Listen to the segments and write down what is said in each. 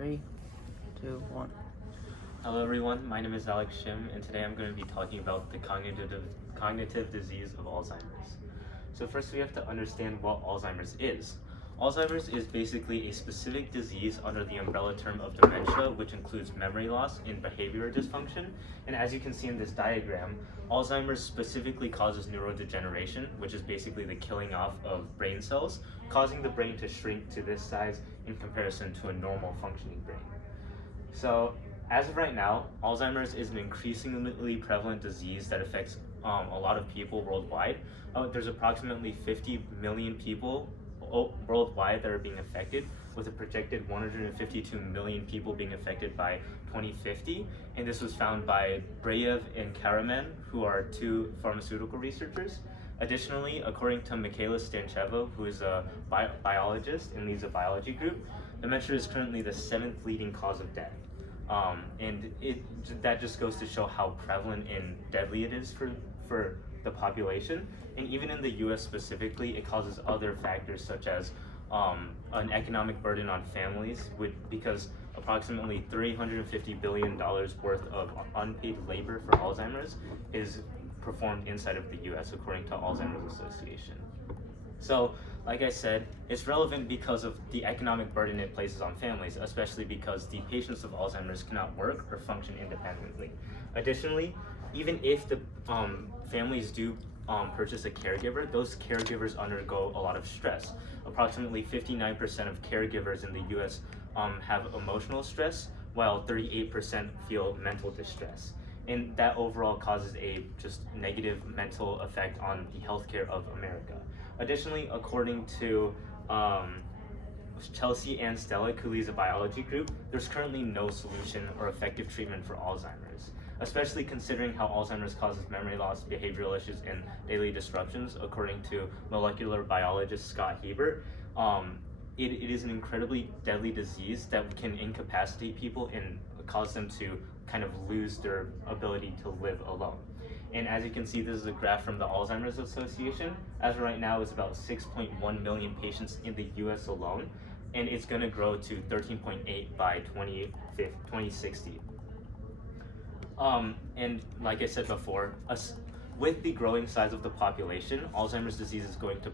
Three, two, one. Hello everyone, my name is Alex Shim, and today I'm going to be talking about the cognitive disease of Alzheimer's. So first we have to understand what Alzheimer's is. Alzheimer's is basically a specific disease under the umbrella term of dementia, which includes memory loss and behavioral dysfunction. And as you can see in this diagram, Alzheimer's specifically causes neurodegeneration, which is basically the killing off of brain cells, causing the brain to shrink to this size in comparison to a normal functioning brain. So as of right now, Alzheimer's is an increasingly prevalent disease that affects a lot of people worldwide. There's approximately 50 million people worldwide that are being affected, with a projected 152 million people being affected by 2050. And this was found by Brayev and Karaman, who are two pharmaceutical researchers. Additionally, according to Michaela Stancheva, who is a biologist and leads a biology group, dementia is currently the 7th leading cause of death. That just goes to show how prevalent and deadly it is for the population. And even in the US specifically, it causes other factors such as an economic burden on families, because approximately $350 billion worth of unpaid labor for Alzheimer's is performed inside of the US, according to Alzheimer's Association. So, like I said, it's relevant because of the economic burden it places on families, especially because the patients of Alzheimer's cannot work or function independently. Additionally, even if the families do purchase a caregiver, those caregivers undergo a lot of stress. Approximately 59% of caregivers in the US have emotional stress, while 38% feel mental distress. And that overall causes a just negative mental effect on the healthcare of America. Additionally, according to Chelsea and Stella, who leads a biology group, there's currently no solution or effective treatment for Alzheimer's, especially considering how Alzheimer's causes memory loss, behavioral issues, and daily disruptions. According to molecular biologist Scott Hebert, it is an incredibly deadly disease that can incapacitate people and cause them to kind of lose their ability to live alone. And as you can see, this is a graph from the Alzheimer's Association. As of right now, it's about 6.1 million patients in the US alone, and it's going to grow to 13.8 by 2060. And like I said before, with the growing size of the population, Alzheimer's disease is going to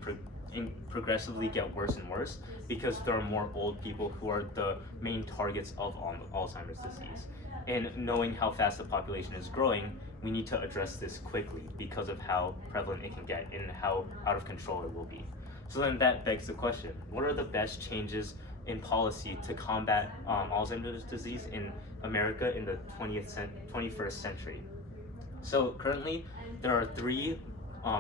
progressively get worse and worse, because there are more old people who are the main targets of Alzheimer's disease. And knowing how fast the population is growing, we need to address this quickly because of how prevalent it can get and how out of control it will be. So then that begs the question, what are the best changes in policy to combat Alzheimer's disease in America in the 21st century? So currently, there are three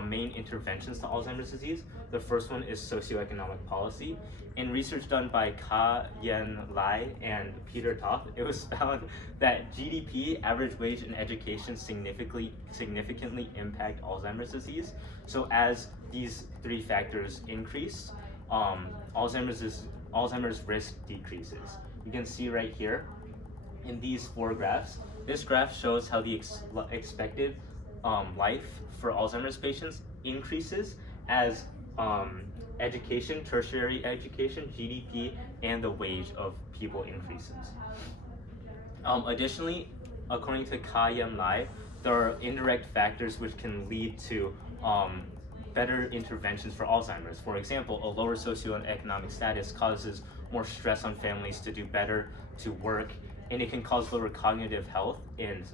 main interventions to Alzheimer's disease. The first one is socioeconomic policy. In research done by Ka-Yen Lai and Peter Toth, it was found that GDP, average wage, and education significantly impact Alzheimer's disease. So as these three factors increase, Alzheimer's risk decreases. You can see right here in these four graphs. This graph shows how the expected life for Alzheimer's patients increases as education, tertiary education, GDP, and the wage of people increases. Additionally, according to Ka-Yen Lai, there are indirect factors which can lead to better interventions for Alzheimer's. For example, a lower socioeconomic status causes more stress on families to do better, to work, and it can cause lower cognitive health and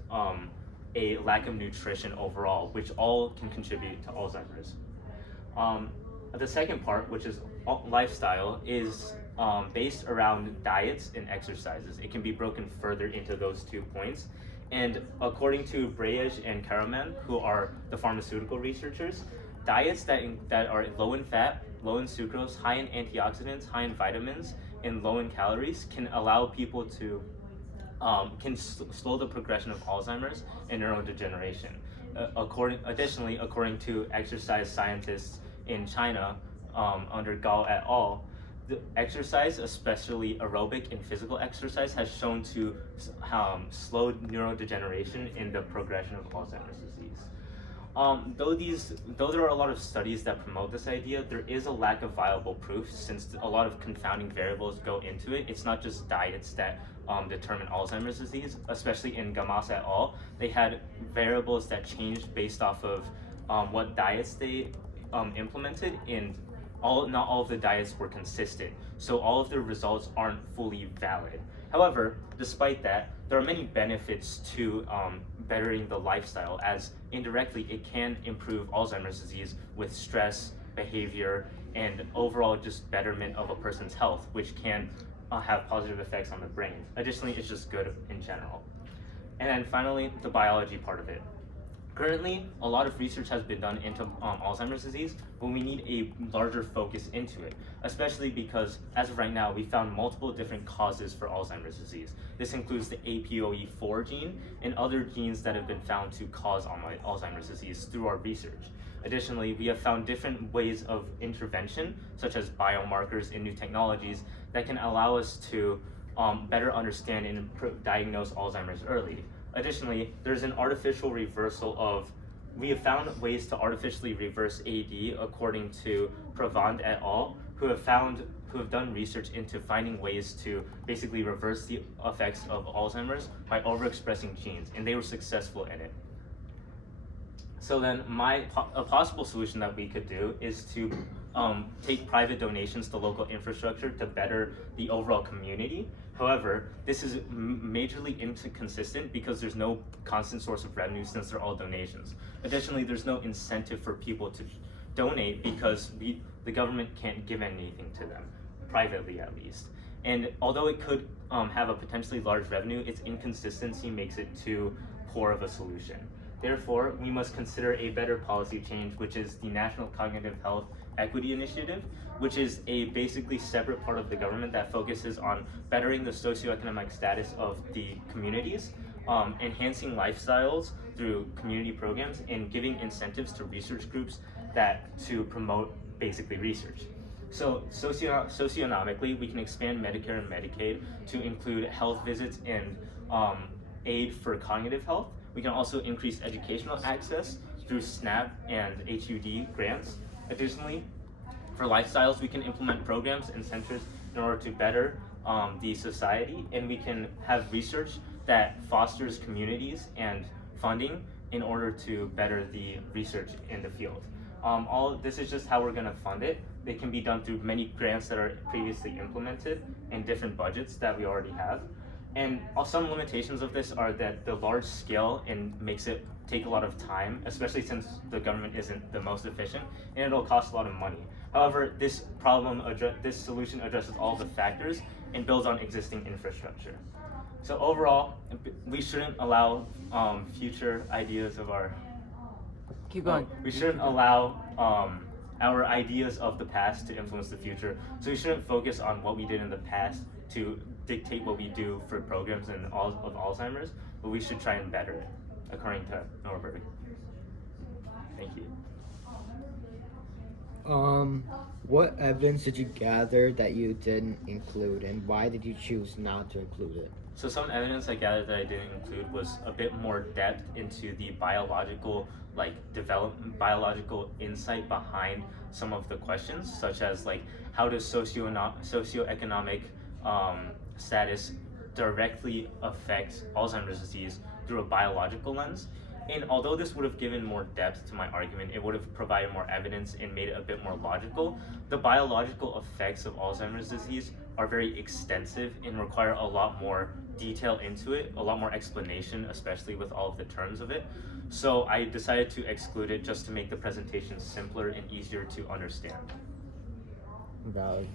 a lack of nutrition overall, which all can contribute to Alzheimer's. The second part, which is lifestyle, is based around diets and exercises. It can be broken further into those 2 points. And according to Brayev and Karaman, who are the pharmaceutical researchers, diets that are low in fat, low in sucrose, high in antioxidants, high in vitamins, and low in calories can allow people to slow the progression of Alzheimer's and neurodegeneration. Additionally, according to exercise scientists in China, under Gao et al., the exercise, especially aerobic and physical exercise, has shown to slow neurodegeneration in the progression of Alzheimer's disease. Though there are a lot of studies that promote this idea, there is a lack of viable proof since a lot of confounding variables go into it. It's not just diets that determine Alzheimer's disease, especially in Gamas et al. They had variables that changed based off of what diets they implemented, and not all of the diets were consistent. So all of the results aren't fully valid. However, despite that, there are many benefits to bettering the lifestyle, as indirectly it can improve Alzheimer's disease with stress, behavior, and overall just betterment of a person's health, which can have positive effects on the brain. Additionally, it's just good in general. And then finally, the biology part of it. Currently, a lot of research has been done into Alzheimer's disease, but we need a larger focus into it, especially because as of right now, we found multiple different causes for Alzheimer's disease. This includes the APOE4 gene and other genes that have been found to cause Alzheimer's disease through our research. Additionally, we have found different ways of intervention, such as biomarkers and new technologies, that can allow us to better understand and diagnose Alzheimer's early. Additionally, there's an artificial reversal of, we have found ways to artificially reverse AD according to Pravand et al., who have done research into finding ways to basically reverse the effects of Alzheimer's by overexpressing genes, and they were successful in it. So then a possible solution that we could do is to take private donations to local infrastructure to better the overall community. However, this is majorly inconsistent because there's no constant source of revenue since they're all donations. Additionally, there's no incentive for people to donate because the government can't give anything to them, privately at least. And although it could have a potentially large revenue, its inconsistency makes it too poor of a solution. Therefore, we must consider a better policy change, which is the National Cognitive Health Equity Initiative, which is a basically separate part of the government that focuses on bettering the socioeconomic status of the communities, enhancing lifestyles through community programs, and giving incentives to research groups to promote basically research. So socioeconomically, we can expand Medicare and Medicaid to include health visits and aid for cognitive health. We can also increase educational access through SNAP and HUD grants. Additionally, for lifestyles, we can implement programs and centers in order to better the society, and we can have research that fosters communities and funding in order to better the research in the field. All this is just how we're going to fund it. It can be done through many grants that are previously implemented and different budgets that we already have. And some limitations of this are that the large scale and makes it take a lot of time, especially since the government isn't the most efficient, and it'll cost a lot of money. However, this solution addresses all the factors and builds on existing infrastructure. So overall, we shouldn't allow future ideas of our. Keep going. We shouldn't allow our ideas of the past to influence the future. So we shouldn't focus on what we did in the past to dictate what we do for programs of Alzheimer's, but we should try and better it, according to Norberg. Thank you. What evidence did you gather that you didn't include, and why did you choose not to include it? So some evidence I gathered that I didn't include was a bit more depth into the biological insight behind some of the questions, such as how does socioeconomic status directly affect Alzheimer's disease through a biological lens. And although this would have given more depth to my argument, it would have provided more evidence and made it a bit more logical. The biological effects of Alzheimer's disease are very extensive and require a lot more detail into it, a lot more explanation, especially with all of the terms of it. So I decided to exclude it just to make the presentation simpler and easier to understand. Valid.